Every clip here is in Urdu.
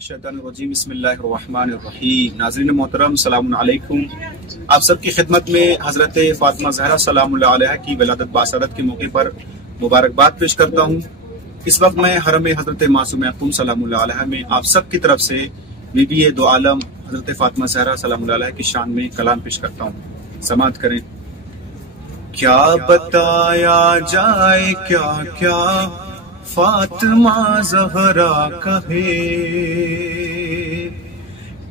شیطان الرجیم بسم اللہ الرحمن الرحیم۔ ناظرین محترم السلام علیکم۔ آپ سب کی خدمت میں حضرت فاطمہ زہرا سلام اللہ علیہا کی ولادت باسعادت کے موقع پر مبارکباد پیش کرتا ہوں۔ اس وقت میں حرم حضرت معصوم اختم سلام اللہ علیہا میں آپ سب کی طرف سے بی بی دو عالم حضرت فاطمہ زہرا سلام اللہ علیہا کی شان میں کلام پیش کرتا ہوں، سماعت کریں۔ کیا بتایا جائے کیا کیا فاطمہ زہرا کہے،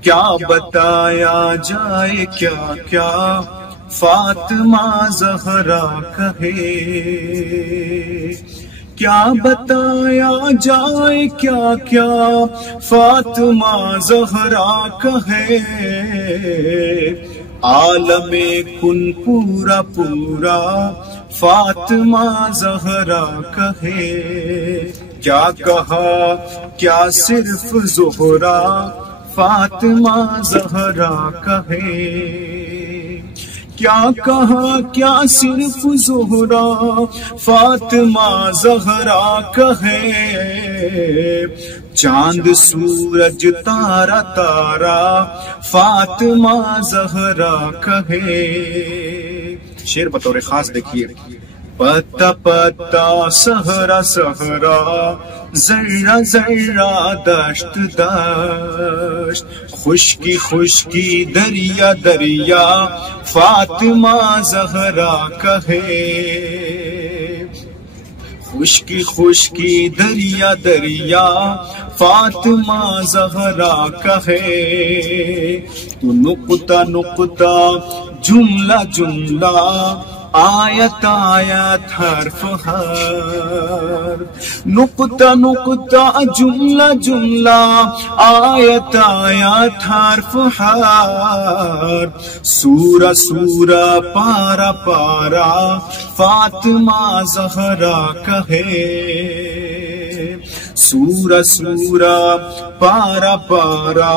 کیا بتایا جائے کیا کیا فاطمہ زہرا کہے، کیا بتایا جائے کیا کیا فاطمہ زہرا کہے، عالم کن پورا پورا فاطمہ زہرا کہے، کیا کہا کیا صرف زہرا فاطمہ زہرا کہے، کیا کہا کیا صرف زہرا فاطمہ زہرا کہے، چاند سورج تارا تارا فاطمہ زہرا کہے۔ شعر بطور خاص دیکھیے۔ پتا پتا سہرا سہرا ذرہ ذرہ دشت دشت، خشکی خشکی دریا دریا فاطمہ زہرا کہے، خشکی خشکی دریا دریا فاطمہ زہرا کہے، تو نقطہ نقطہ جملہ جملہ آیت آیت حرف حرف، نقطہ نقطہ جملہ جملہ آیت آیت حرف حرف، سورہ سورہ پارا پارا فاطمہ زہرا کہے، سورہ سورہ پارا پارا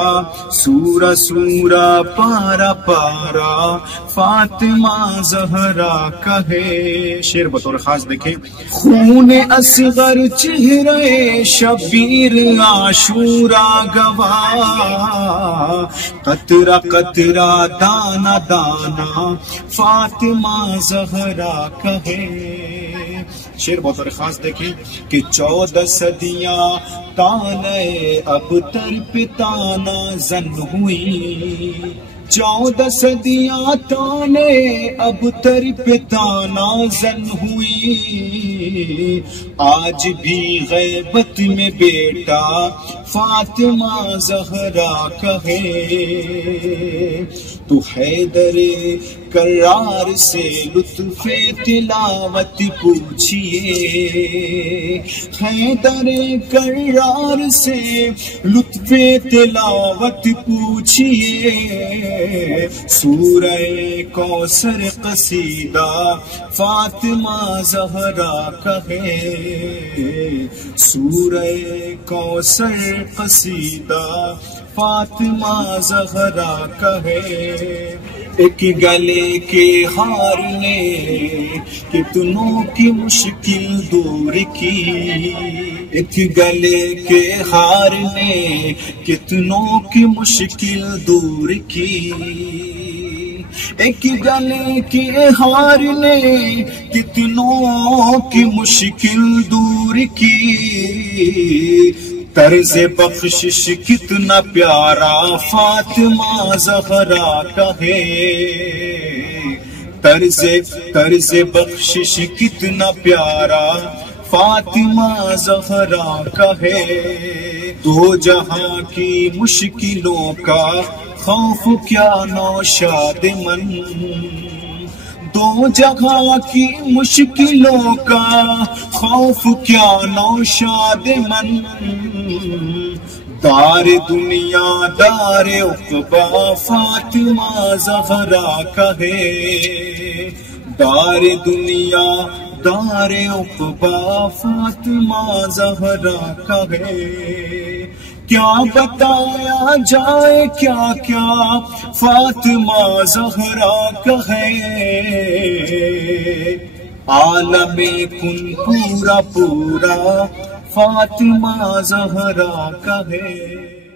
سورہ سورہ پارا پارا فاطمہ زہرا کہے۔ شعر بطور خاص دیکھیں۔ خون اصغر چہرے شبیر عاشورا گواہ، قطرہ قطرہ دانا دانا فاطمہ زہرا کہے۔ شعر بطور خاص دیکھیں کہ 14 صدیاں تانے اب تر پتانا زن ہوئی، 14 صدیاں تانے اب تر پتانا زن ہوئی، آج بھی غیبت میں بیٹا فاطمہ زہرا کہے، تو حیدر کرار سے لطف تلاوت پوچھئے، حیدر کرار سے لطف تلاوت پوچھئے، سورہ کوثر قصیدہ فاطمہ زہرا کہے، سورہ کوثر قصیدہ فاطمہ زہرا کہے۔ ایک گلے کے ہار نے کتنوں کی مشکل دور کی، ایک گلے کے ہار نے کتنوں کی مشکل دور کی، ایک گلے کے ہار نے کتنوں کی مشکل دور کی، طرز بخشش کتنا پیارا فاطمہ زہرا کہے، طرز بخشش کتنا پیارا فاطمہ زہرا کہے، دو جہاں کی مشکلوں کا خوف کیا نوشاد من، دو جگہ کی مشکلوں کا خوف کیا نوشاد من، دار دنیا دار عقبہ فاطمہ زہرا کہے، دار دنیا دار عقبہ فاطمہ زہرا کہے، کیا بتایا جائے کیا کیا فاطمہ زہرا کہے، عالم کن پورا پورا فاطمہ زہرا کہے۔